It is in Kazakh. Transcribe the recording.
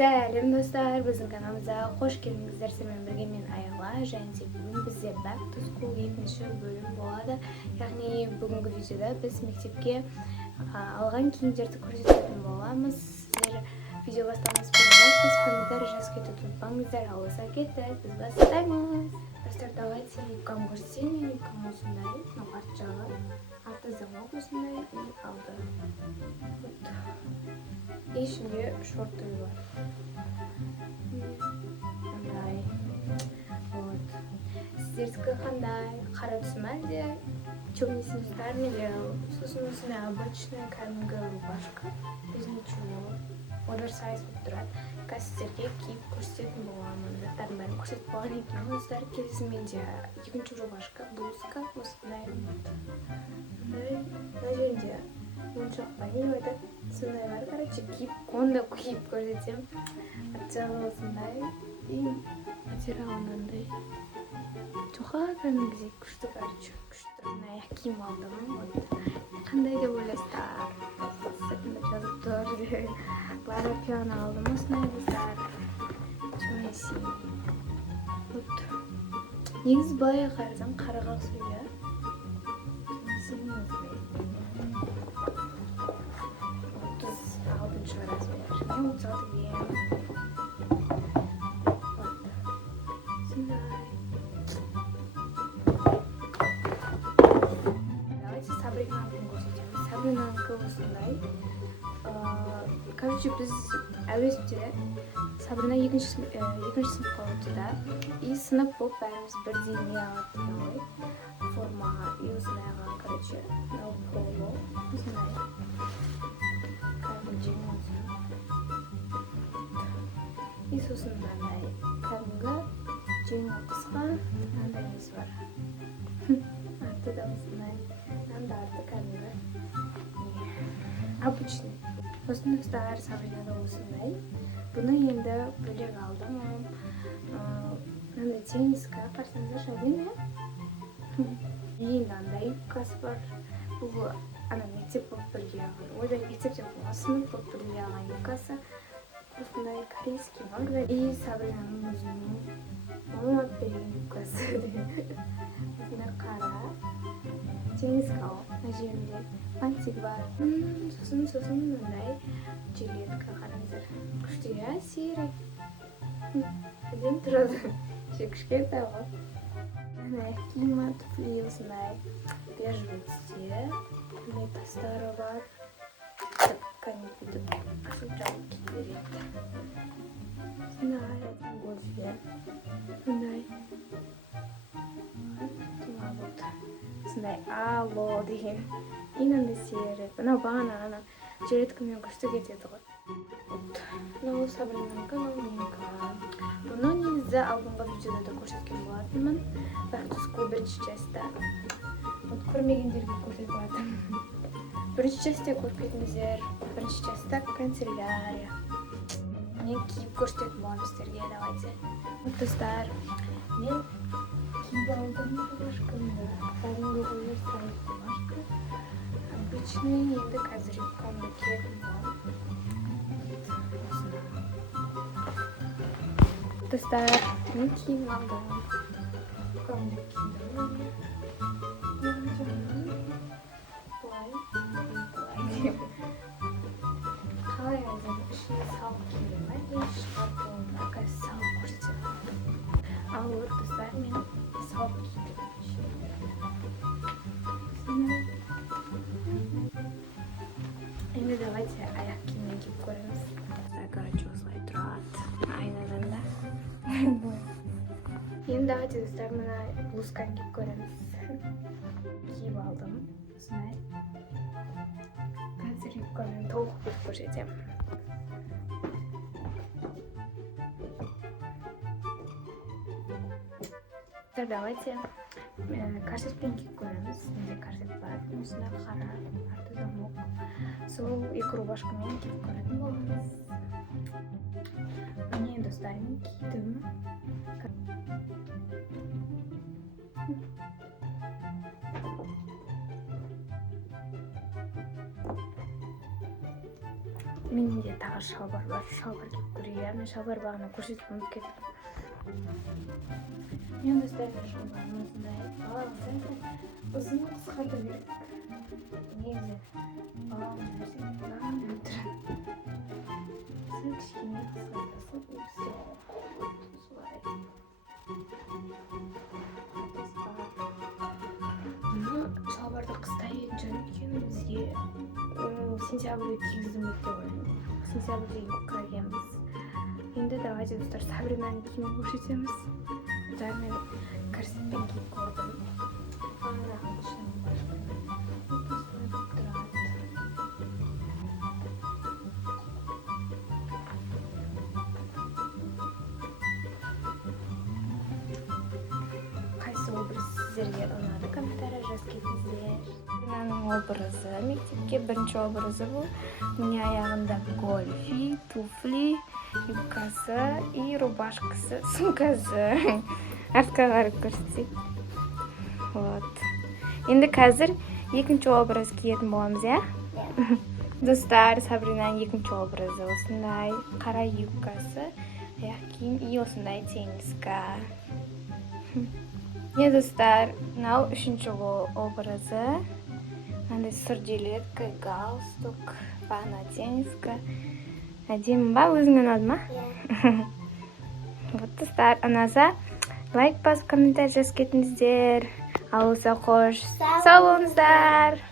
Сәлем достар, біздің каналымызға қош келдіңіздер. Сіздермен бірге мен Айла, және де бүгін бізде Back to School екінші бөлім болады. Яғни бүгінгі видеода біз мектепке алған киімдерді көрсететін боламыз. Сіздер видео бастамас бұрын комментарий жазып ұмытпаңыздар. Ал осылай кеттік, біз бастаймыз. Достар, давайте юбкам көрсетейін. Юбкам осындай, арт жағы, арты замок осындай и алды. И ішінде шорты бар. Мындай. Вот. Сіздердікі қандай? Қара түсім әлде? Темный цвет или сосын осындай обычная кәдімгі рубашка. Без ничего. Оверсайз болып тұрады. Сіздерге киіп көрсететін боламын. Заттардың бәрін көрсетіп болған екен. Достар, келесі менде екінші рубашка, блузка осындай. Мына жерінде моншақ бар, не айтады? Сондай бар, короче, онда киіп көрсетем. Атжағы осындай. И материал мынандай. Жоға кәдімгідей күшті, короче, күшті. Аяқ киім алдым. Қандай деп ойлайсыздар? Сыртында жазып тұр. Лара пиано алдым, осындай достар. Чумайси. Вот. Негізі былай қарасам қараға ұқсайды. Мен 36 веем. Давайте Сабринаны көрсетеміз. Сабринанікі осындай. Короче, біз әуесте Сабрина екінші сыныпқа өтті да. И сынып болып бәріміз бірдей не алады. Формаға. И осындайға, короче, поло. Осындай. Кәдімгі жеңіл осындай. И сосын мынандай кәдімгі жеңіл қысқа мынандай несі бар. Арты да осындай. Мынандай арты кәдімгі обычный. Сосын достар, Сабринада осындай. Бұны енді бөлек алдым. Мынандай тенниска, қарсаңыздар әдемі. Енді андай юбкасы бар. Бұл мектеп болып бірге алған. Ойбай, мектеп деп болған, сынып болып бірге алған юбкасы. Осындай корейский норвег. И Сабринаның өзінің мама берген юбкасы. Осындай қара. Тенниска ол. Мына жерінде пантик бар. Сосын мындай жилетка қараңыздар. Күшті, серый. Әдемі тұрады. Кішкентай ғой. Аяқ киімі, туфли осындай бежевый түсте. Мындай тастары бар. Кәне бүйтіп ашып жауып киіп береді. Осындай әдемі гольфе. Мындай. Осындай алло деген. И мынандай серый. Мынау бағана жилеткамен күшті кетеді ғой. Мынау Сабринанікі, мынау менікі. Бұны негізі алдыңғы видеода да көрсеткен болатынмын. Back to School бірінші частта. Көрмегендерге көрсетіп жатырмын. Бірінші частта көріп кетіңіздер. Бірінші частта канцелярия. Мен киіп көрсететін боламын сіздерге, давайте. Достар, мен киіп алдым рубашкамды. Кәдімгі оверсайз рубашка. Обычный, енді қазір юбкамды киетін боламын. Достар, мен киім алдым. Юбкамды кидім. Қалай әдемі ішіне салып киім бар. Мен шығарып болғанда қазір салып көрсетемін. Ал вот достар, мен салып кидім. Енді давайте аяқ киіммен киіп көреміз. Короче, осылай тұрады айнадан да. Енді давайте достар, мына блузканы киіп көреміз. Киіп алдым. Осындай. Қазір юбкамен толық киіп көрсетемін. Давайте корсетпен киіп көреміз. Менде корсет бар. Осындай қара, арты замок. Сол екі рубашкамен киіп көретін боламыз. Міне достар, мен кидім. Менде тағы шалбар бар. Шалбар киіп иә, мен шалбар бағана көрсетіп ұмытып кеттім. Мен достарыммен шалбарым осындай. Ұзын қысқарту керек. Негізі баламыз берсе мынаны отыр. Сен кішкене қысқартасың, все. Солай. Шалбарды қыста киетін екен бізге сентябрьде кигізім деп ойлаймын. Сентябрьде юбка киеміз. Енді давайте достар Сабринаның киімін көрсетеміз. Мен корсетпен киіп көрдім. Қайсы образ сіздерге ұнады? Комментария жазып кетіңіздер. Сабринаның образы мектепке бірінші образы бұл. Міне аяғында гольфи, туфли, юбкасы и рубашкасы, сумкасы. Артқа қарап көрсетейік. Вот. Енді қазір екінші образ киетін боламыз, иә? Достар, Сабринаның екінші образы осындай қара юбкасы, аяқ киім и осындай тенниска. Е, достар, мынау үшінші образы. Мынандай сұр жилетка, галстук, бағана тенниска. Әдемі ба? Өзіңе ұнады ма? Вот, достар, ұнаса лайк басып, комментарий жазып кетіңіздер. Ал болса қош, сау болыңыздар.